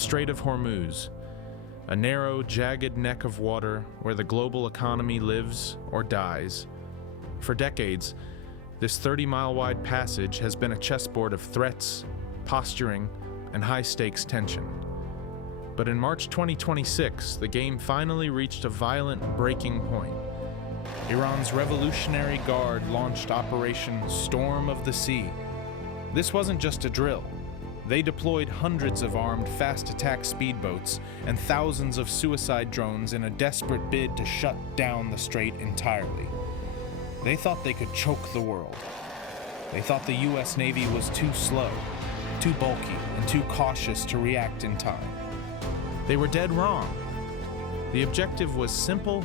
Strait of Hormuz, a narrow, jagged neck of water where the global economy lives or dies. For decades, this 30-mile-wide passage has been a chessboard of threats, posturing, and high-stakes tension. But in March 2026, the game finally reached a violent breaking point. Iran's Revolutionary Guard launched Operation Storm of the Sea. This wasn't just a drill. They deployed hundreds of armed fast-attack speedboats and thousands of suicide drones in a desperate bid to shut down the strait entirely. They thought they could choke the world. They thought the US Navy was too slow, too bulky, and too cautious to react in time. They were dead wrong. The objective was simple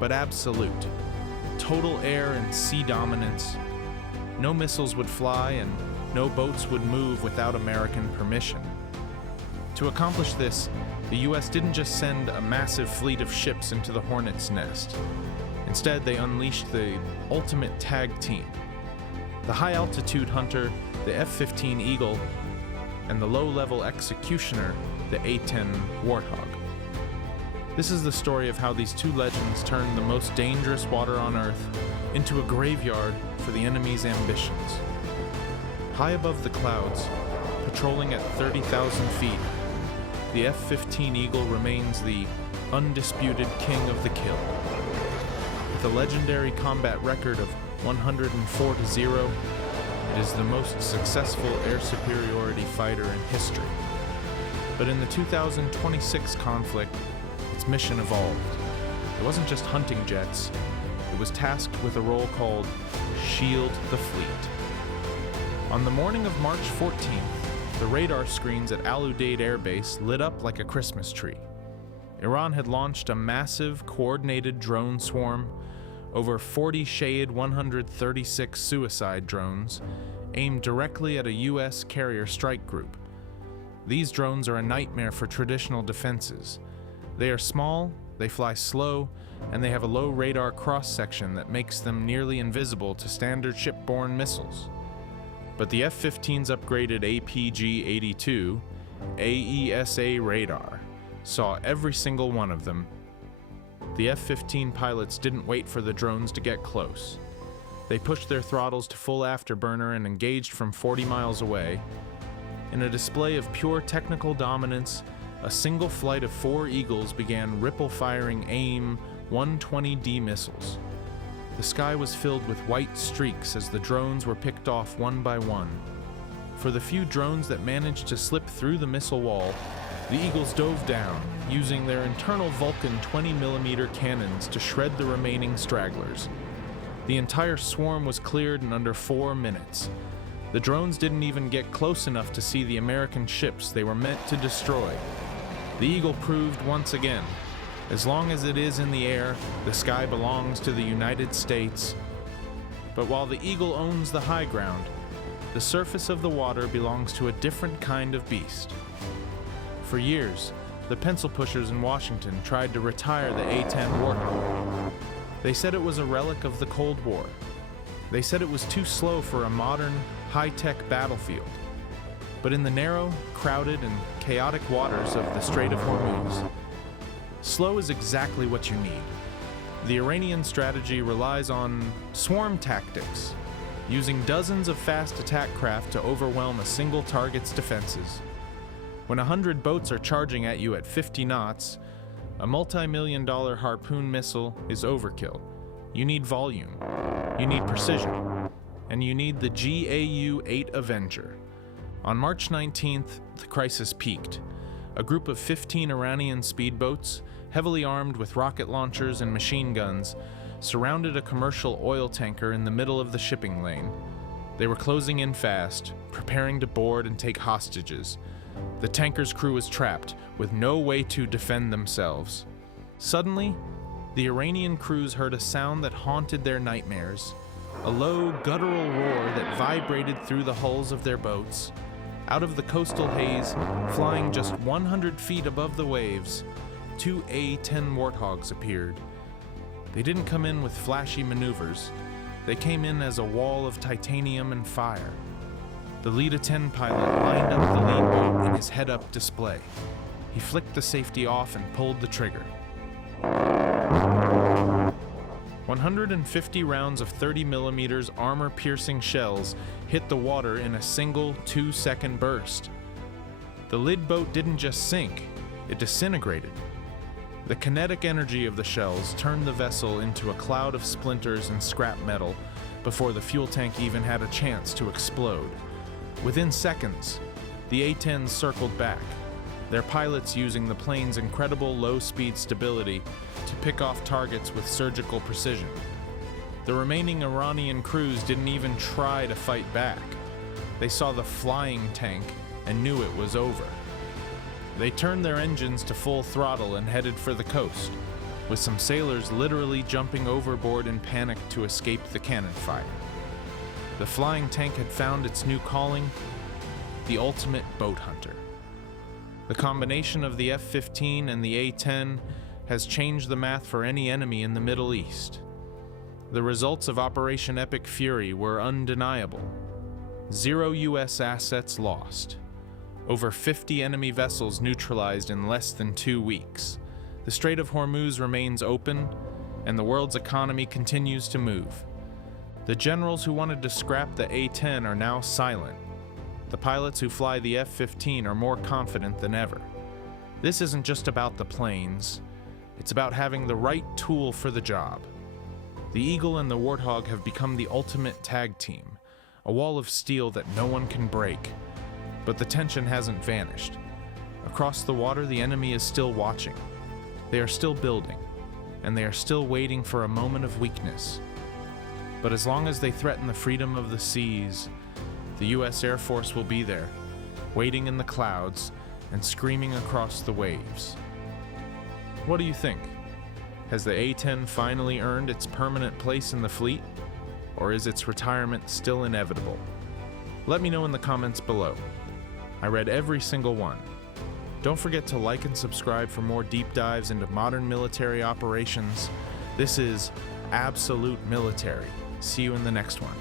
but absolute. Total air and sea dominance. No missiles would fly and no boats would move without American permission. To accomplish this, the US didn't just send a massive fleet of ships into the hornet's nest. Instead, they unleashed the ultimate tag team. The high-altitude hunter, the F-15 Eagle, and the low-level executioner, the A-10 Warthog. This is the story of how these two legends turned the most dangerous water on Earth into a graveyard for the enemy's ambitions. High above the clouds, patrolling at 30,000 feet, the F-15 Eagle remains the undisputed king of the kill. With a legendary combat record of 104-0, it is the most successful air superiority fighter in history. But in the 2026 conflict, its mission evolved. It wasn't just hunting jets, it was tasked with a role called Shield the Fleet. On the morning of March 14th, the radar screens at Al Udeid Air Base lit up like a Christmas tree. Iran had launched a massive, coordinated drone swarm, over 40 Shahed 136 suicide drones, aimed directly at a US carrier strike group. These drones are a nightmare for traditional defenses. They are small, they fly slow, and they have a low radar cross-section that makes them nearly invisible to standard shipborne missiles. But the F-15's upgraded APG-82 AESA radar saw every single one of them. The F-15 pilots didn't wait for the drones to get close. They pushed their throttles to full afterburner and engaged from 40 miles away. In a display of pure technical dominance, a single flight of 4 Eagles began ripple-firing AIM-120D missiles. The sky was filled with white streaks as the drones were picked off one by one. For the few drones that managed to slip through the missile wall, the Eagles dove down, using their internal Vulcan 20mm cannons to shred the remaining stragglers. The entire swarm was cleared in under 4 minutes. The drones didn't even get close enough to see the American ships they were meant to destroy. The Eagle proved once again, as long as it is in the air, the sky belongs to the United States. But while the Eagle owns the high ground, the surface of the water belongs to a different kind of beast. For years, the pencil pushers in Washington tried to retire the A-10 Warthog. They said it was a relic of the Cold War. They said it was too slow for a modern, high-tech battlefield. But in the narrow, crowded, and chaotic waters of the Strait of Hormuz, slow is exactly what you need. The Iranian strategy relies on swarm tactics, using dozens of fast attack craft to overwhelm a single target's defenses. When 100 boats are charging at you at 50 knots, a multi-million-dollar Harpoon missile is overkill. You need volume, you need precision, and you need the GAU-8 Avenger. On March 19th, the crisis peaked. A group of 15 Iranian speedboats, heavily armed with rocket launchers and machine guns, surrounded a commercial oil tanker in the middle of the shipping lane. They were closing in fast, preparing to board and take hostages. The tanker's crew was trapped, with no way to defend themselves. Suddenly, the Iranian crews heard a sound that haunted their nightmares, a low, guttural roar that vibrated through the hulls of their boats. Out of the coastal haze, flying just 100 feet above the waves, 2 A-10 Warthogs appeared. They didn't come in with flashy maneuvers. They came in as a wall of titanium and fire. The lead A-10 pilot lined up the lead boat in his head-up display. He flicked the safety off and pulled the trigger. 150 rounds of 30mm armor-piercing shells hit the water in a single 2-second burst. The lead boat didn't just sink, it disintegrated. The kinetic energy of the shells turned the vessel into a cloud of splinters and scrap metal before the fuel tank even had a chance to explode. Within seconds, the A-10s circled back, their pilots using the plane's incredible low-speed stability to pick off targets with surgical precision. The remaining Iranian crews didn't even try to fight back. They saw the flying tank and knew it was over. They turned their engines to full throttle and headed for the coast, with some sailors literally jumping overboard in panic to escape the cannon fire. The flying tank had found its new calling, the ultimate boat hunter. The combination of the F-15 and the A-10 has changed the math for any enemy in the Middle East. The results of Operation Epic Fury were undeniable. 0 U.S. assets lost. Over 50 enemy vessels neutralized in less than 2 weeks. The Strait of Hormuz remains open, and the world's economy continues to move. The generals who wanted to scrap the A-10 are now silent. The pilots who fly the F-15 are more confident than ever. This isn't just about the planes. It's about having the right tool for the job. The Eagle and the Warthog have become the ultimate tag team, a wall of steel that no one can break. But the tension hasn't vanished. Across the water, the enemy is still watching. They are still building, and they are still waiting for a moment of weakness. But as long as they threaten the freedom of the seas, the U.S. Air Force will be there, waiting in the clouds and screaming across the waves. What do you think? Has the A-10 finally earned its permanent place in the fleet, or is its retirement still inevitable? Let me know in the comments below. I read every single one. Don't forget to like and subscribe for more deep dives into modern military operations. This is Absolute Military. See you in the next one.